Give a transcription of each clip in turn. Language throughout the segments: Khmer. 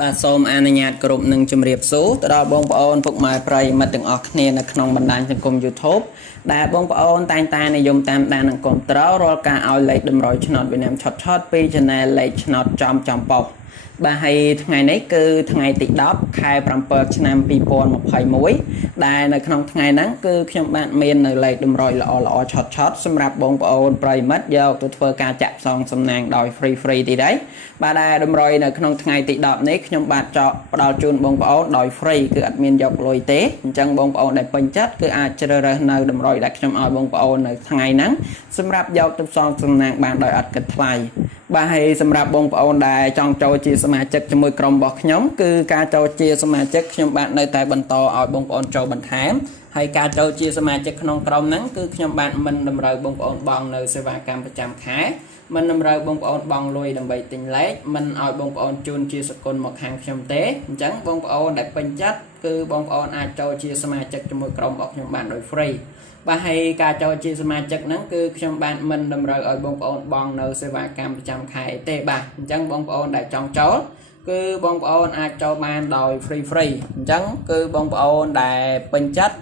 បាទសូមអនុញ្ញាតគ្រប់នឹងជម្រាបសួរទៅដល់បងប្អូនពុកម៉ែប្រិយមិត្តទាំងអស់គ្នានៅក្នុងបណ្ដាញសង្គម YouTube ដែលបងប្អូនតែងតែនិយមតាមដាននិងគាំទ្ររាល់ការឲ្យលេខតម្រុយឆ្នោតវៀតណាមឆុតពី Channel លេខឆ្នោតចំប៉ុស្តិ៍បាទហើយថ្ងៃនេះគឺថ្ងៃទី10ខែ7ឆ្នាំ2021ដែលនៅក្នុងថ្ងៃហ្នឹងគឺខ្ញុំបានមាននៅលេខតម្រុយល្អឆុតសម្រាប់បងប្អូនប្រិយមិត្តយកទៅធ្វើការចាក់ផ្សងសំណាងដោយ free ទីដែរបាទដែលតម្រុយនៅក្នុងថ្ងៃទី10នេះខ្ញុំបាទចោលផ្ដល់ជូនបងប្អូនដោយ free គឺអត់មានយកលុយទេអញ្ចឹងបងប្អូនដែលពេញចិត្តគឺអាចជ្រើសរើសនៅតម្រុយដែលខ្ញុំឲ្យបងប្អូននៅថ្ងៃហ្នឹងសម្រាប់យកទៅផ្សងសំណាងបានដោយអត់គិតថ្លៃបាទហើយសម្រាប់បងប្អូនដែលចង់ចូលជាសមាជិកជាមួយក្រុមរបស់ខ្ញុំគឺការចូលជាសមាជិកខ្ញុំបាទនៅតែបន្តឲ្យបងប្អូនចូលបន្ថែមហើយការចូលជាសមាជិកក្នុងក្រុមហ្នឹងគឺខ្ញុំបាទមិនតម្រូវបងប្អូនបង់នៅសេវាកម្មប្រចាំខែមិនតម្រូវបងប្អូនបង់លុយដើម្បីទិញលេខមិនឲ្យបងប្អូនជូនជាសកលមកខាងខ្ញុំទេអញ្ចឹងបងប្អូនដែលពេញចិត្តគឺបងប្អូនអាចចូលជាសមាជិកជាមួយក្រុមរបស់ខ្ញុំបានដោយ free បាទហើយការចូលជាសមាជិកហ្នឹងគឺខ្ញុំបានមិនតម្រូវឲ្យបងប្អូនបង់នៅសេវាកម្មប្រចាំខែទេបាទអញ្ចឹងបងប្អូនដែលចង់ចូលគឺបងប្អូនអាចចូលបានដោយ free អញ្ចឹងគឺបងប្អូនដែលពេញចិត្ត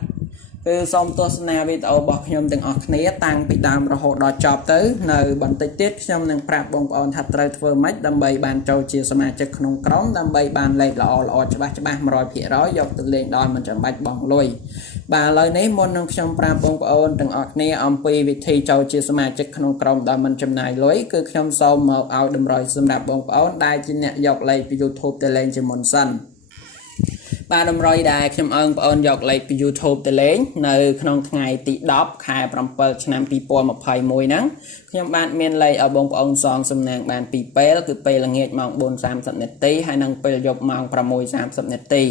គឺសូមទស្សនាវីដេអូរបស់ខ្ញុំទាំងអស់គ្នាតាំងពីដើមរហូតដល់ចប់ទៅនៅបន្តិចទៀតខ្ញុំនឹងប្រាប់បងប្អូនថាត្រូវធ្វើម៉េចដើម្បីបានចូលជាសមាជិកក្នុងក្រុមដើម្បីបានលេខល្អច្បាស់ 100% យកទៅលេងដោយមិនចាំបាច់បង់លុយបាទឥឡូវនេះមុននឹងខ្ញុំប្រាប់បងប្អូនទាំងអស់គ្នាអំពីវិធីចូលជាសមាជិកក្នុងក្រុមដោយមិនចំណាយលុយគឺខ្ញុំសូមមកឲ្យតម្រុយសម្រាប់បងប្អូនដែលជាអ្នកយកលេខពី YouTube ទៅលេងជាមុនសិនបាទតម្រុយដែលខ្ញុំឲ្យបងប្អូនយកលេខពី YouTube ទៅលេងនៅក្នុងថ្ងៃទី10ខែ7ឆ្នាំ2021ហ្នឹងខ្ញុំបាទមានលេខឲ្យបងប្អូនសងសំណាងបានពីពេលគឺពេលល្ងាចម៉ោង 4:30 នាទីហើយនិងពេលយប់ម៉ោង 6:30 នាទី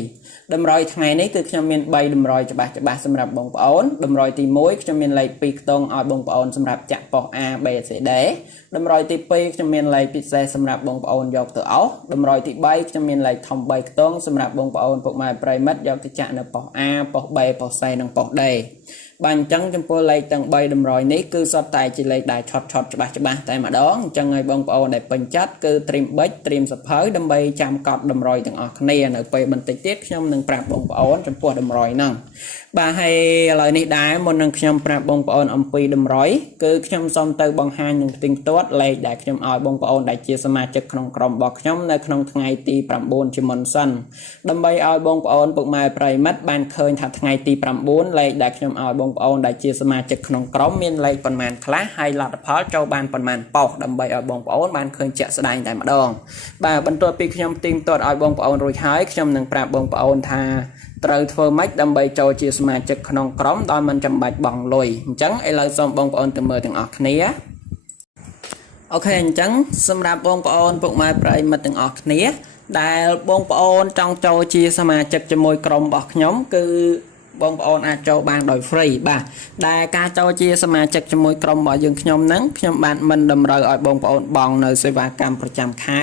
តម្រុយថ្ងៃនេះគឺខ្ញុំមាន3តម្រុយច្បាស់សម្រាប់បងប្អូនតម្រុយទី1ខ្ញុំមានលេខ2ខ្ទង់ឲ្យបងប្អូនសម្រាប់ចាក់ប៉ុស A B C D តម្រុយទី2ខ្ញុំមានលេខពិសេសសម្រាប់បងប្អូនយកទៅអស់តម្រុយទី3ខ្ញុំមានលេខធំ3ខ្ទង់សម្រាប់បងប្អូនពុកម៉ែប្រិយមិត្តយកទៅចាក់នៅប៉ុស A ប៉ុស B ប៉ុស C និងប៉ុស D បាទអញ្ចឹងចំពោះលេខទាំង3តម្រុយនេះគឺសុទ្ធតែជាលេខដែលឆុតច្បាស់តែម្ដងអញ្ចឹងឲ្យបងប្អូនដែលពេញចិត្តគឺត្រៀមប៊ិចត្រៀមសភៅដើម្បីចាំកត់តម្រុយទាំងអស់គ្នានៅពេលបន្តិចទៀតខ្ញុំនឹងប្រាប់បងប្អូនចំពោះតម្រុយហ្នឹងបាទហើយឥឡូវនេះដែរមុននឹងខ្ញុំប្រាប់បងប្អូនអំពីតម្រុយគឺខ្ញុំសូមទៅបង្ហាញនឹងផ្ទៀងផ្ទាត់លេខដែលខ្ញុំឲ្យបងប្អូនដែលជាសមាជិកក្នុងក្រុមរបស់ខ្ញុំនៅក្នុងថ្ងៃទី9ជាមុនសិនដើម្បីឲ្យបងប្អូនពុកម៉ែប្រិយមិត្តបានឃើញថាថ្ងៃទី9លេខដែលខ្ញុំឲ្យបងប្អូនដែលជាសមាជិកក្នុងក្រុមមានលេខប៉ុន្មានខ្លះហើយលទ្ធផលចូលបានប៉ុន្មានប៉ុសដើម្បីឲ្យបងប្អូនបានឃើញជាក់ស្ដែងតែម្ដងបាទបន្ទាប់ពីខ្ញុំផ្ទៀងផ្ទាត់ឲ្យបងប្អូនរួចហើយខ្ញុំនឹងប្រាប់បងប្អូនថាត្រូវធ្វើម៉េចដើម្បីចូលជាសមាជិកក្នុងក្រុមដោយមិនចាំបាច់បង់លុយអញ្ចឹងឥឡូវសូមបងប្អូនទៅមើលទាំងអស់គ្នាអូខេអញ្ចឹងសម្រាប់បងប្អូនពុកម៉ែប្រិយមិត្តទាំងអស់គ្នាដែលបងប្អូនចង់ចូលជាសមាជិកជាមួយក្រុមរបស់ខ្ញុំគឺបងប្អូនអាចចូលបានដោយ free បាទដែលការចូលជាសមាជិកជាមួយក្រុមរបស់យើងខ្ញុំហ្នឹងខ្ញុំបានមិនតម្រូវឲ្យបងប្អូនបង់នៅសេវាកម្មប្រចាំខែ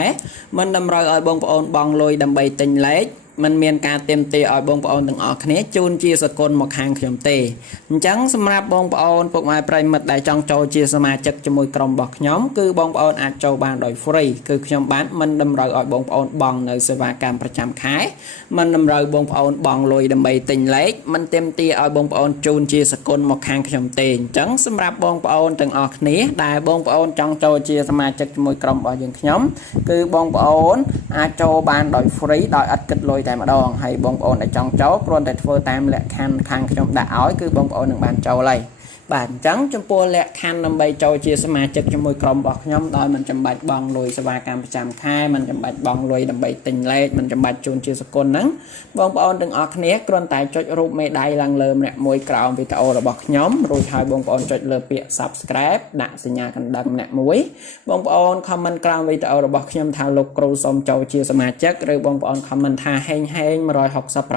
មិនតម្រូវឲ្យបងប្អូនបង់លុយដើម្បីទិញលេខมันមានការទាមទារឲ្យបងប្អូនទាំងអស់គ្នាជូនជាសកលមកខាងខ្ញុំទេអញ្ចឹងសម្រាប់បងប្អូនពុកម៉ែប្រិយមិត្តដែលចង់ចូលជាសមាជិកជាមួយក្រុមរបស់ខ្ញុំគឺបងប្អូនអាចចូលបានដោយ free គឺខ្ញុំបានមិនតម្រូវឲ្យបងប្អូនបង់នៅសេវាកម្មប្រចាំខែមិនតម្រូវបងប្អូនបង់លុយដើម្បីទិញលេខមិនទាមទារឲ្យបងប្អូនជូនជាសកលមកខាងខ្ញុំទេអញ្ចឹងសម្រាប់បងប្អូនទាំងអស់គ្នាដែលបងប្អូនចង់ចូលជាសមាជិកជាមួយក្រុមរបស់យើងខ្ញុំគឺបងប្អូនអាចចូលបានដោយ free ដោយឥតគិតលុយតែម្ដងហើយបងប្អូនដែលចង់ចូលគ្រាន់តែធ្វើតាមលក្ខខណ្ឌខាងខ្ញុំដាក់ឲ្យគឺបងប្អូននឹងបានចូលហើយបាទអញ្ចឹងចំពោះលក្ខខណ្ឌដើម្បីចូលជាសមាជិកជាមួយក្រុមរបស់ខ្ញុំដោយមិនចាំបាច់បង់លុយសេវាកម្មប្រចាំខែមិនចាំបាច់បង់លុយដើម្បីទិញលេខមិនចាំបាច់ជូនជាសកលហ្នឹងបងប្អូនទាំងអស់គ្នាគ្រាន់តែចុចរូបមេដៃឡើងលើម្នាក់មួយក្រោមវីដេអូរបស់ខ្ញុំរួចហើយបងប្អូនចុចលើពាក្យ Subscribe ដាក់សញ្ញាកណ្ដឹងម្នាក់មួយបងប្អូន comment ក្រោមវីដេអូរបស់ខ្ញុំថាលោកគ្រូសូមចូលជាសមាជិកឬបងប្អូន comment ថាហេង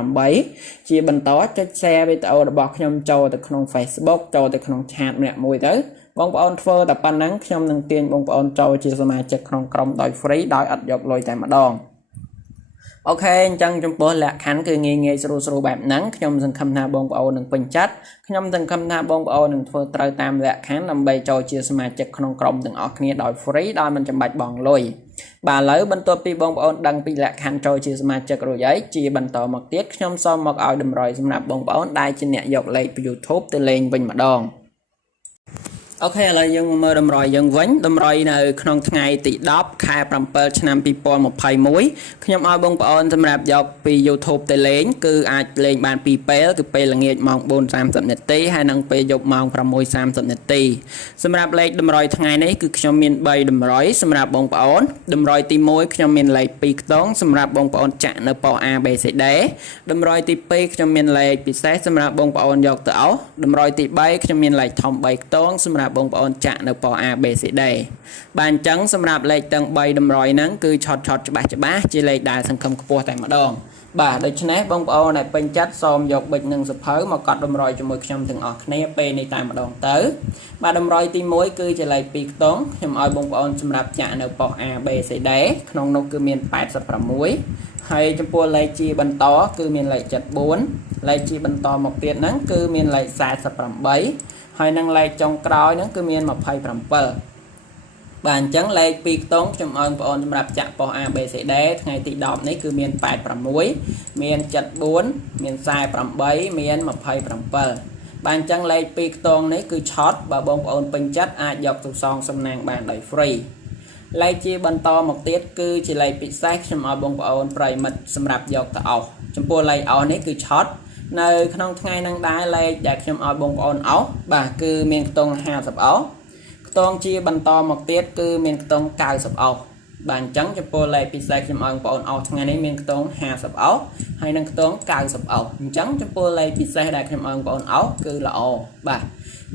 168ជាបន្តចុច share វីដេអូរបស់ខ្ញុំចូលទៅក្នុង Facebook ចូលទៅក្នុងឆាតម្នាក់មួយទៅបងប្អូនធ្វើតែប៉ុណ្ណឹងខ្ញុំនឹងទាញបងប្អូនចូលជាសមាជិកក្នុងក្រុមដោយ free ដោយអត់យកលុយតែម្ដង ok chẳng trong bố lạc khánh cứ nghe sưu bạp nắng nhom dần khăm tha bông bầu nâng bình chất nhom dần khăm tha bông bầu nâng thơ trời tam lạc khánh nằm bay cho chia sẻ chất không crom từng ọc nghe đòi free đòi mình chăm bạch bòn lùi bà lấy bên tôi pi bông bầu đăng pi lạc khánh cho chia sẻ chất rồi giấy chia bằng tờ một tiết nhom sau một ao đầm rồi xem nạp bông bầu đai trên nhẹ dọc lấy YouTube từ lên bình mà đòn ok là dân mơ đầm rồi này không ngày tỷ đáp khai bằng per năm people một phẩy muối nhom ao bông bầu xem nạp dọc pi YouTube từ lên cứ ai lên bàn pi pe cứ pe là nghe mong 430 នាទីហើយនឹងពេលយប់ម៉ោង 6:30 នាទីសម្រាប់លេខតម្រុយថ្ងៃនេះគឺខ្ញុំមាន3តម្រុយសម្រាប់បងប្អូនតម្រុយទី1ខ្ញុំមានលេខ2ខ្ទង់សម្រាប់បងប្អូនចាក់នៅប៉ោ A B C D តម្រុយទី2ខ្ញុំមានលេខពិសេសសម្រាប់បងប្អូនយកទៅអស់តម្រុយទី3ខ្ញុំមានលេខធំ3ខ្ទង់សម្រាប់បងប្អូនចាក់នៅប៉ោ A B C D បានអញ្ចឹងសម្រាប់លេខទាំង3តម្រុយហ្នឹងគឺឆតច្បាស់ជាលេខដែលសង្ឃឹមខ្ពស់តែម្ដងបាទដូច្នេះបងប្អូនដែលពេញចិត្តសូមយកប៊ិចនិងសភៅមកកត់តម្រុយជាមួយខ្ញុំទាំងអស់គ្នាពេលនេះតែម្ដងទៅបាទតម្រុយទី1គឺជាលេខ2ខ្ទង់ខ្ញុំឲ្យបងប្អូនសម្រាប់ចាក់នៅប៉ោះ A B C D ក្នុងនោះគឺមាន86ហើយចំពោះលេខជាបន្តគឺមានលេខ74លេខជាបន្តមកទៀតហ្នឹងគឺមានលេខ48ហើយនឹងលេខចុងក្រោយហ្នឹងគឺមាន27បាទអញ្ចឹងលេខ2ខ្ទង់ខ្ញុំឲ្យបងប្អូនសម្រាប់ចាក់ប៉ោះ A B C D ថ្ងៃទី10នេះគឺមាន86មាន74មាន48មាន27បាទអញ្ចឹងលេខ2ខ្ទង់នេះគឺឆតបើបងប្អូនពេញចិត្តអាចយកទៅសងសំណាងបានដោយ free លេខជាបន្តមកទៀតគឺជាលេខពិសេសខ្ញុំឲ្យបងប្អូនប្រិមិត្តសម្រាប់យកទៅអស់ចំពោះលេខអស់នេះគឺឆតនៅក្នុងថ្ងៃហ្នឹងដែរលេខដែលខ្ញុំឲ្យបងប្អូនអស់បាទគឺមានខ្ទង់50អស់ខ្ទង់ជាបន្តមកទៀតគឺមានខ្ទង់90អស់បាទអញ្ចឹងចំពោះលេខពិសេសខ្ញុំឲ្យបងប្អូនអស់ថ្ងៃនេះមានខ្ទង់50អស់ហើយនឹងខ្ទង់90អស់អញ្ចឹងចំពោះលេខពិសេសដែលខ្ញុំឲ្យបងប្អូនអស់គឺល្អបាទ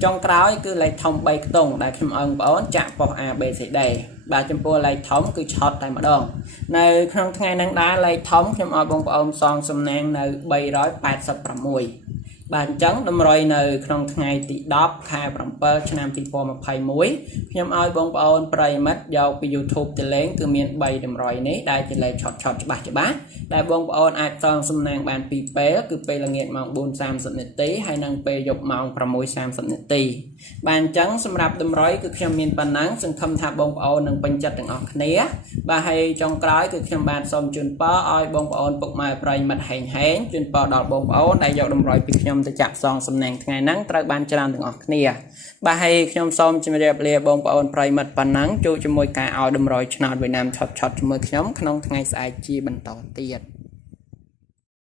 ចុងក្រោយគឺលេខធំ3ខ្ទង់ដែលខ្ញុំឲ្យបងប្អូនចាក់ប៉ុស A B C D បាទចំពោះលេខធំគឺឆតតែម្ដងនៅក្នុងថ្ងៃហ្នឹងដែរលេខធំខ្ញុំឲ្យបងប្អូនសងសំណាងនៅ386បាទអញ្ចឹងតម្រុយនៅក្នុងថ្ងៃទី10ខែ7ឆ្នាំ2021ខ្ញុំឲ្យបងប្អូនប្រិមិត្តយកពី YouTube ទៅលេងគឺមាន3តម្រុយនេះដែលជាលេខឆតច្បាស់ដែលបងប្អូនអាចសងសំណាងបាន2ពេលគឺពេលល្ងាចម៉ោង 4:30 នាទីហើយនិងពេលយប់ម៉ោង 6:30 នាទីបាទអញ្ចឹងសម្រាប់តម្រុយគឺខ្ញុំមានប៉ុណ្ណឹងសង្ឃឹមថាបងប្អូននឹងពេញចិត្តទាំងអស់គ្នាបាទហើយចុងក្រោយគឺខ្ញុំបានសូមជូនពរឲ្យបងប្អូនពុកម៉ែប្រិមិត្តហែងជូនពរដល់បងប្អូនដែលយកតម្រុយពីខ្ញុំទៅចាក់សងសំណាងថ្ងៃហ្នឹងត្រូវបានច្រើនទាំងអស់គ្នាបាទហើយខ្ញុំសូមជម្រាបលាបងប្អូនប្រិមិត្តប៉ុណ្ណឹងជួបជាមួយការឲ្យតម្រុយឆ្នោតវៀតណាមឆតជាមួយខ្ញុំក្នុងថ្ងៃស្អែកជាបន្តទៀត